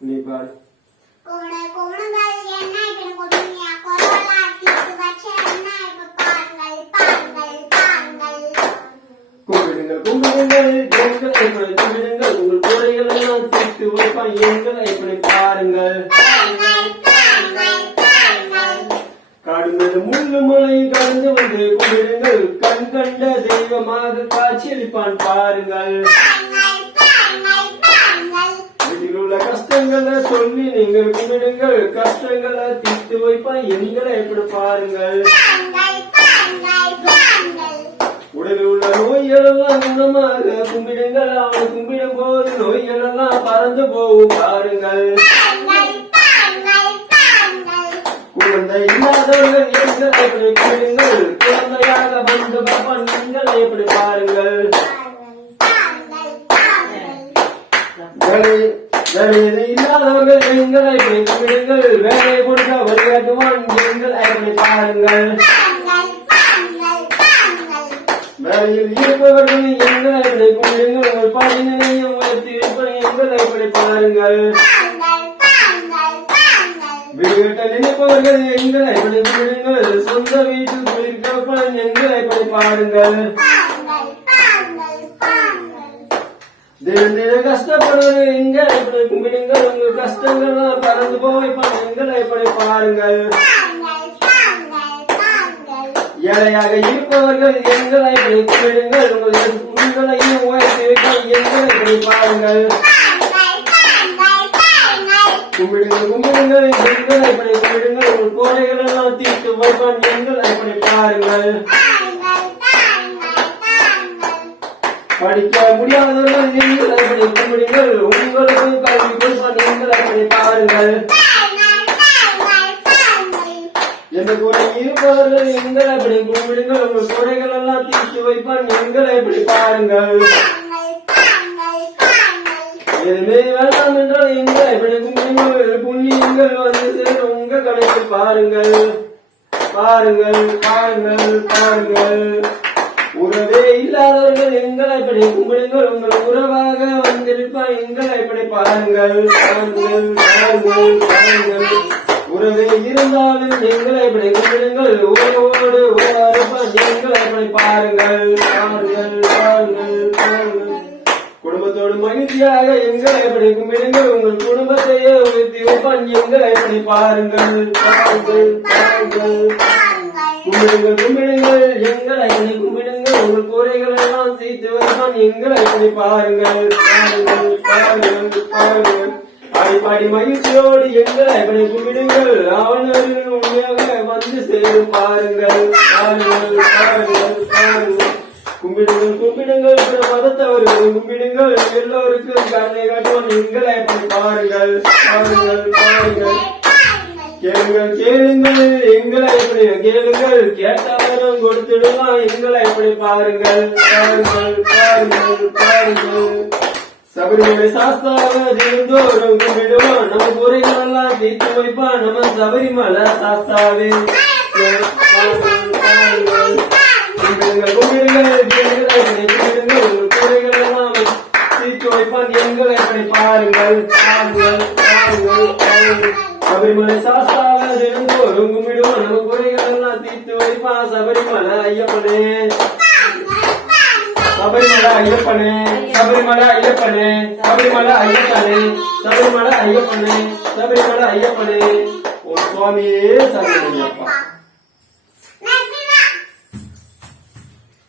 நீ பாரு. கும்பிடுங்கள் கும்பிடுங்கள் எங்களை இப்படி கும்பிடுங்கள், உங்கள் குறைகள் எல்லாம் தீர்த்து வைப்பான் எங்களை இப்படி பாருங்கள். காடுங்கள் முள்ளு மலை கடந்து வந்து கும்பிடுங்கள், கண் கண்ட தெய்வமாக காட்சியளிப்பான் பாருங்கள். வீட்டில் உள்ள கஷ்டங்களை சொல்லி நீங்கள் கும்பிடுங்கள், கஷ்டங்களை தீர்த்து வைப்பான் எங்களை எப்படி பாருங்கள். உடலில் உள்ள நோய்கள் எல்லாம் குணமாக கும்பிடுங்கள், அவனை கும்பிடும் போது நோய்கள் எல்லாம் பறந்து போகும் பாருங்கள். குழந்தை இல்லாதவர்கள் எங்களை எப்படி கும்பிடுங்கள், குழந்தையாக வந்து பாப்பான் எங்களை எப்படி பாருங்கள். வேலை இல்லாதவர்கள் எங்களை எப்படி கும்பிடுங்கள், வேலையை கொடுக்க வழிகாட்டுவான் எங்களை எப்படி பாருங்கள். வேலையில் இருப்பவர்கள் எங்களை எப்படி கும்பிடுங்கள், உங்கள் பணியினையும் உயர்த்தி இருப்பதை எங்களை எப்படி பாருங்கள். வீடு நினைப்பவர்கள் எங்களை எப்படி கும்பிடுங்கள், சொந்த வீட்டில் குளிர்க்கப்பன் எங்களை எப்படி பாருங்கள். தினம் தினம் கஷ்டப்படுவது எங்களை எப்படி கும்பிடுங்கள், உங்கள் கஷ்டங்கள் பறந்து போய்ப்பான் எங்களை எப்படி பாருங்கள். ஏழையாக இருப்பவர்கள் எங்களை எப்படி கும்பிடுங்கள், உங்களையும் உயர்த்தி வைப்பான் எங்களை எப்படி பாருங்கள். கும்பிடுங்கள் கும்பிடுங்கள் எங்களை எப்படி கும்பிடுங்கள், உங்கள் கோடைகள் எல்லாம் தீர்த்து வைப்பான் எங்களை எப்படி பாருங்கள். படிக்க முடியாதவர்கள் எங்களை எப்படி கும்பிடுங்கள், உங்களுக்கு கல்வி கொடுப்பான் எங்களை எப்படி பாருங்கள். எந்த குறை இருப்பவர்கள் எங்களை எப்படி கும்பிடுங்கள், உங்கள் குறைகள் எல்லாம் தீர்த்து வைப்பான் எங்களை எப்படி பாருங்கள். எதுவுமே வேண்டாம் என்றால் எங்களை எப்படி கும்பிடுங்கள், புண்ணியங்கள் வந்து சேர உங்க கடைக்கு பாருங்கள். பாருங்கள் பாருங்கள் பாருங்கள். உறவே இல்லாதவர்கள் எங்களை எப்படி கும்பிடுங்கள், உங்கள் உறவாக வந்திருப்பான் எங்களை எப்படி பாருங்கள். பாருங்கள் பாருங்கள் பாருங்கள். உறவே இருந்தாலும் எங்களை எப்படி கும்பிடுங்கள், உறவோடு உறவாடுப்பான் எங்களை எப்படி பாருங்கள். பாருங்கள் பாருங்கள் பாருங்கள். குடும்பத்தோடு மகிழ்ச்சியாக எங்களை எப்படி கும்பிடுங்கள், உங்கள் குடும்பத்தையே உயர்த்தி வைப்பான் எங்களை எப்படி பாருங்கள். பாருங்கள் பாருங்கள். கும்பிடுங்கள் கும்பிடுங்கள் எங்களை எப்படி கும்பிடுங்கள், உங்கள் குறைகள் எல்லாம் தீர்த்து வைப்பான் எங்களை எப்படி பாருங்கள். பாருங்கள் பாருங்கள் பாருங்கள். அடிப்பாடி மகிழ்ச்சியோடு எங்களை எப்படி கும்பிடுங்கள், அவனர்கள் உண்மையாக வந்து சேரும் பாருங்கள். பாருங்கள் பாருங்கள் பாருங்கள். கும்பிடுங்கள் கும்பிடுங்கள் பிற மதத்தவர்கள் கும்பிடுங்கள், எல்லோருக்கும் கண்ணை காட்டுவான் எங்களை எப்படி பாருங்கள். பாருங்கள் பாருங்கள். கேளுங்கள் கேளுங்கள் எங்களை எப்படி கேளுங்கள், கேட்டவரும் கொடுத்துடுவான் எங்களை எப்படி பாருங்கள். பாருங்கள் பாருங்கள் பாருங்கள். சபரிமலை சாஸ்தாவ தினந்தோறும் கும்பிடுவான், நம்ம குறைகள் எல்லாம் தீர்த்து வைப்பான் நம்ம சபரிமலை சாஸ்தாவே. கும்பிடுங்கள் கும்பிடுங்கள் எங்களை கும்பிடுங்கள், உங்கள் குறைகள் எல்லாம் தீர்த்து வைப்பான் எங்களை எப்படி பாருங்கள். பாருங்கள் பாருங்கள் பாருங்கள். சபரிமலை சாஸ்தாவ தினந்தோறும் கும்பிடுவான், நம்ம குறைகள் எல்லாம் தீர்த்து வைப்பான் சபரிமலை ஐயப்பனே. சபரிமலை ஐயப்பனே சபரிமலை ஐயப்பனே சபரிமலை ஐயப்பனே சபரிமலை ஐயப்பனே சபரிமலை ஐயப்பனே. ஓ சுவாமியே சரணம் ஐயப்பா.